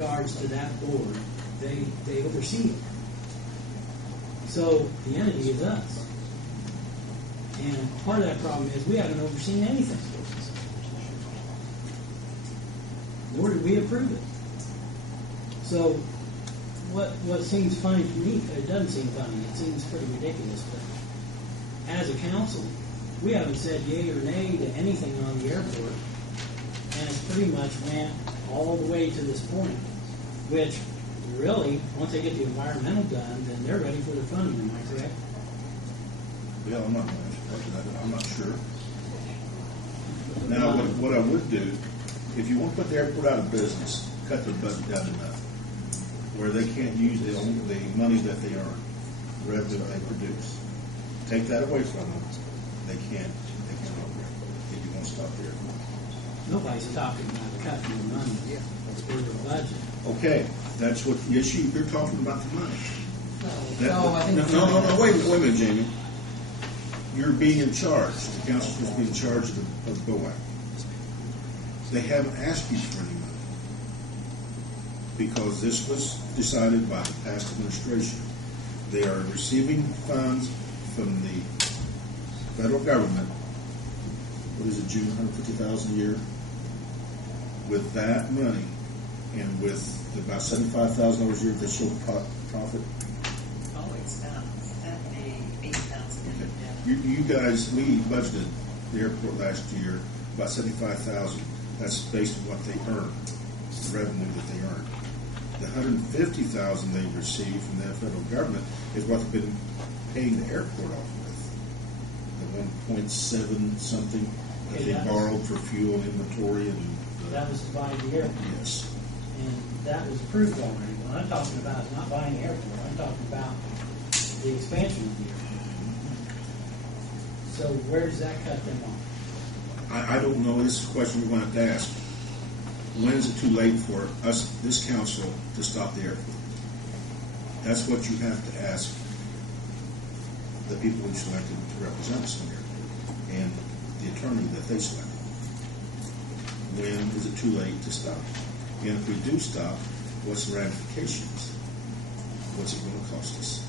regards to that board, they oversee it. So the entity is us. And part of that problem is we haven't overseen anything. Nor did we approve it. So what seems funny to me, it doesn't seem funny, it seems pretty ridiculous, but as a council, we haven't said yay or nay to anything on the airport, and it's pretty much went all the way to this point, which really, once they get the environmental done, then they're ready for the funding, am I correct? Yeah, I'm not sure. Now, what I would do, if you want to put the airport out of business, cut their budget down enough where they can't use the money that they earn, the revenue they produce. Take that away from them. They can't operate. If you want to stop there. Nobody's talking about cutting the money for the budget. Okay, that's what the issue. You're talking about the money. No, wait a minute, Jamie. You're being in charge. The council's supposed to be in charge of BOAC. They haven't asked you for any money because this was decided by the past administration. They are receiving funds from the federal government. What is it, June? $150,000 a year. With that money, and with about $75,000 a year that show profit. Oh, it's about $80,000. Okay. You guys, we budgeted the airport last year about $75,000. That's based on what they earned, the revenue that they earned. The $150,000 they received from the federal government is what they've been paying the airport off with. The 1.7 something that they borrowed for fuel inventory and. That was to buy the airport. Yes. And that was approved already. What I'm talking about is not buying the airport. I'm talking about the expansion of the airport. So where does that cut them off? I don't know. This is a question we're going to have to ask. When is it too late for us, this council, to stop the airport? That's what you have to ask the people we selected to represent us on the airport and the attorney that they selected. When is it too late to stop? And if we do stop, what's the ramifications? What's it going to cost us?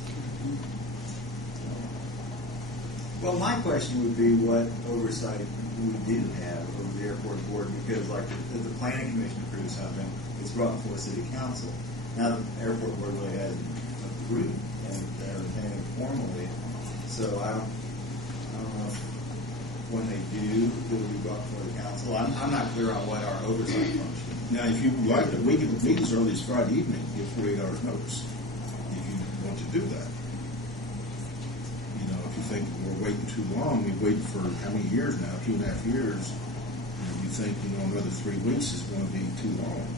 Well, my question would be what oversight we do have over the airport board, because like if the planning commission approves something, it's brought before city council. Now the airport board really hasn't approved and they're entertaining formally. So I don't know if when they do, it will be brought before the council. I'm not clear on what our oversight function is. Now, if you would like to, we can meet as early as Friday evening, give 48 hours notice, if you want to do that. You know, if you think we're waiting too long, we've waited for how many years now, 2.5 years, and you think, another 3 weeks is going to be too long.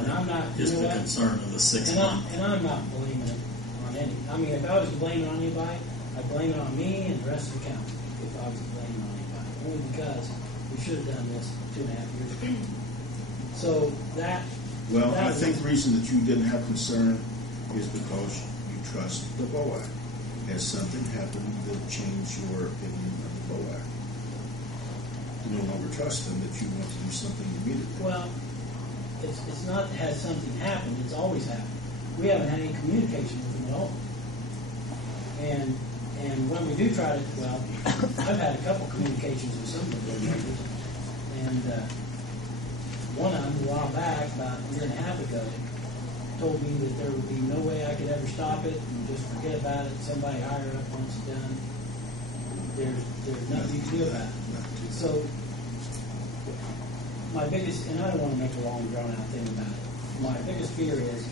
And I'm not just the concern of the 6 months. And I'm not blaming it on any. I mean, if I was blaming on anybody, I'd blame it on me and the rest of the council. If I was blaming on anybody, only because we should have done this 2.5 years ago. So that. Well, I think the reason that you didn't have concern is because you trust the BOAC. Has something happened that changed your opinion of the BOAC? You no longer trust them, that you want to do something immediately. Well, it's not has something happened. It's always happened. We haven't had any communication with them at all. And when we do try to, well, I've had a couple communications with some of the board members, and one of them a while back, about a year and a half ago, told me that there would be no way I could ever stop it and just forget about it. Somebody higher up once it's done. There's nothing you can do about it. So my biggest, and I don't want to make a long drawn out thing about it. My biggest fear is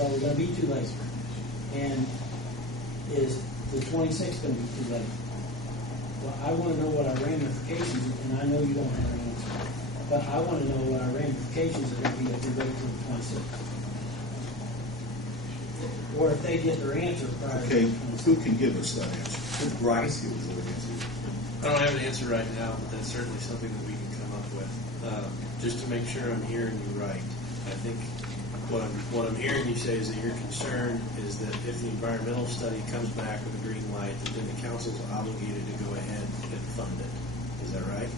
are we going to be too late? And is the 26th going to be too late? Well, I want to know what our ramifications are, and I know you don't have an answer, but I want to know what our ramifications are going to be if we wait till the 26th. Or if they get their answer prior Okay, to the 26th. who can give us that answer? Could Bryce give us an answer? I don't have an answer right now, but that's certainly something that we can come up with. Just to make sure I'm hearing you right, I think what I'm hearing you say is that your concern is that if the environmental study comes back with a green light, then the council's obligated to go ahead and fund it. Is that right?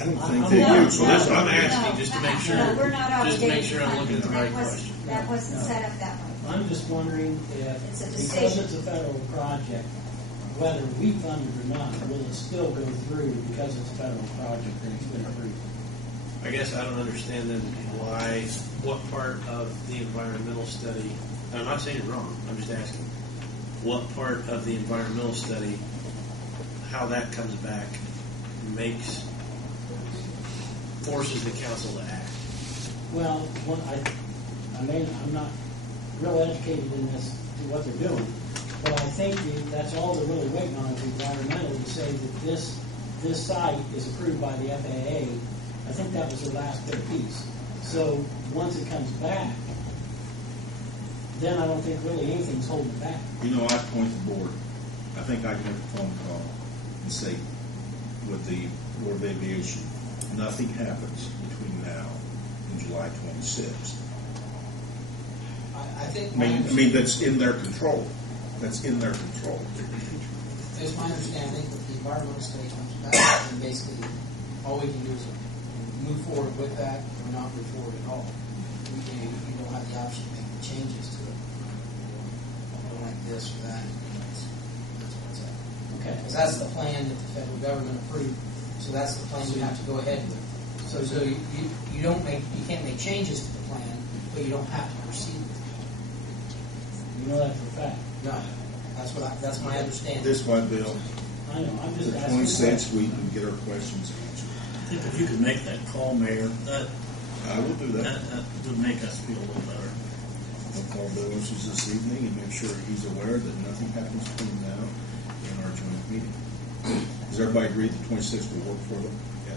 I don't think they do. So that's what I'm I'm asking. asking just to sure. No, we're not Just to make obligated sure to I'm fund looking at it. the right question. That wasn't No. set up that way. I'm just wondering It's a if, because decision. it's a federal project, whether we fund it or not, will it still go through because it's a federal project and it's been approved? I guess I don't understand then why, what part of the environmental study, I'm not saying it's wrong, I'm just asking, what part of the environmental study, how that comes back, forces the council to act? Well, I'm not real educated in this, to what they're doing, but I think that's all they're really waiting on is environmental to say that this site is approved by the FAA. I think that was their last bit of piece. So once it comes back, then I don't think really anything's holding it back. You know, I point the board. I think I can make a phone call and say, with the Board of Aviation, nothing happens between now and July 26th. I think. I mean, that's in their control. That's in their control. It's my understanding that the environmental study comes back, and basically all we can do is move forward with that or not move forward at all. You don't have the option to make changes to it. Go like this or that. That's what's up. Okay. Because that's the plan that the federal government approved. So that's the plan we have to go ahead with. So you can't make changes to the plan, but you don't have to proceed with it. You know that for a fact. No, that's my understanding. This way, Bill, I know, I'm just the asking. 26th, we can get our questions answered. I think if you could make that call, Mayor, that I will do that. would make us feel a little better. I'll call Bill Wilson this evening and make sure he's aware that nothing happens between now and our joint meeting. Does everybody agree that 26th will work for them? Yeah.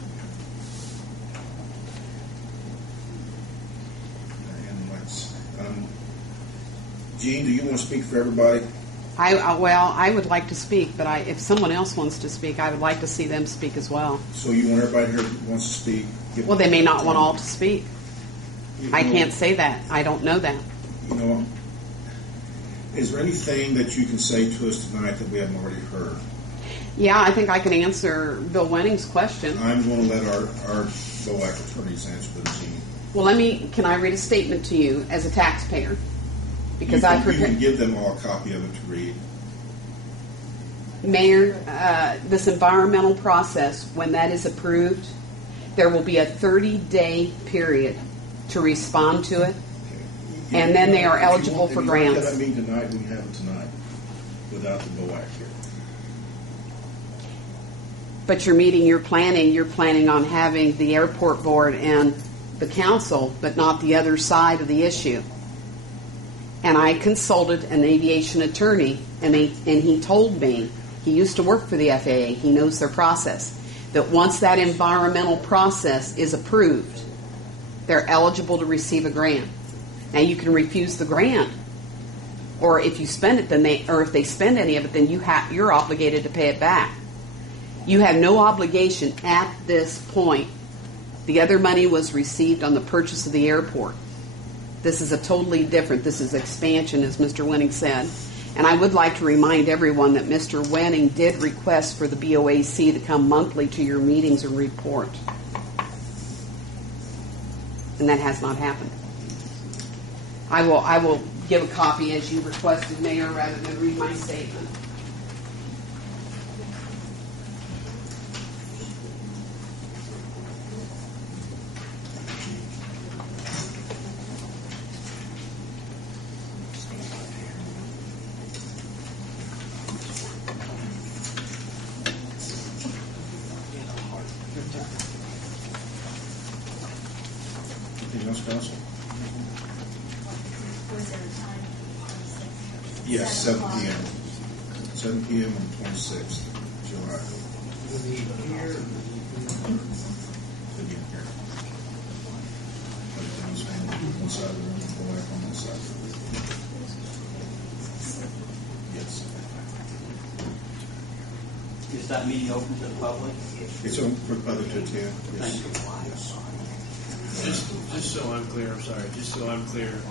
And let's, Gene, do you want to speak for everybody? I would like to speak, but if someone else wants to speak, I would like to see them speak as well. So you want everybody here that wants to speak? Well, they may not want all to speak. You I know- can't say that. I don't know that. You know, is there anything that you can say to us tonight that we haven't already heard? Yeah, I think I can answer Bill Wenning's question. I'm going to let our BOAC attorneys answer them, Gene. Well, can I read a statement to you as a taxpayer? Because you I can prepared. give them all a copy of it to read. Mayor, this environmental process, when that is approved, there will be a 30-day period to respond to it. Okay. And then they are If you eligible want- for if you want grants. that meeting tonight, we can have it tonight without the BOAC here. But you're planning on having the airport board and the council, but not the other side of the issue. And I consulted an aviation attorney, and he told me, he used to work for the FAA, he knows their process, that once that environmental process is approved, they're eligible to receive a grant. Now you can refuse the grant, or if you spend it, if they spend any of it, then you're obligated to pay it back. You have no obligation at this point. The other money was received on the purchase of the airport. This is a totally different, this is expansion, as Mr. Wenning said. And I would like to remind everyone that Mr. Wenning did request for the BOAC to come monthly to your meetings and report. And that has not happened. I will give a copy as you requested, Mayor, rather than read my statement. Anything else, Council? Was there a time? Yes, 7 o'clock? p.m. 7 p.m. on the 26th, July. Will be here, Should be here. Put it down, stand on one side of the room, BOAC on one side. Yes. Is that meeting open to the public? It's open for public to attend. Yes. Thank you. Yes. Just so I'm clear,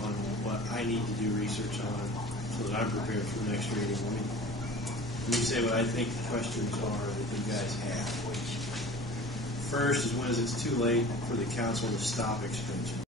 on what I need to do research on so that I'm prepared for the next reading. Let me say what I think the questions are that you guys have. First is when is it's too late for the council to stop extension.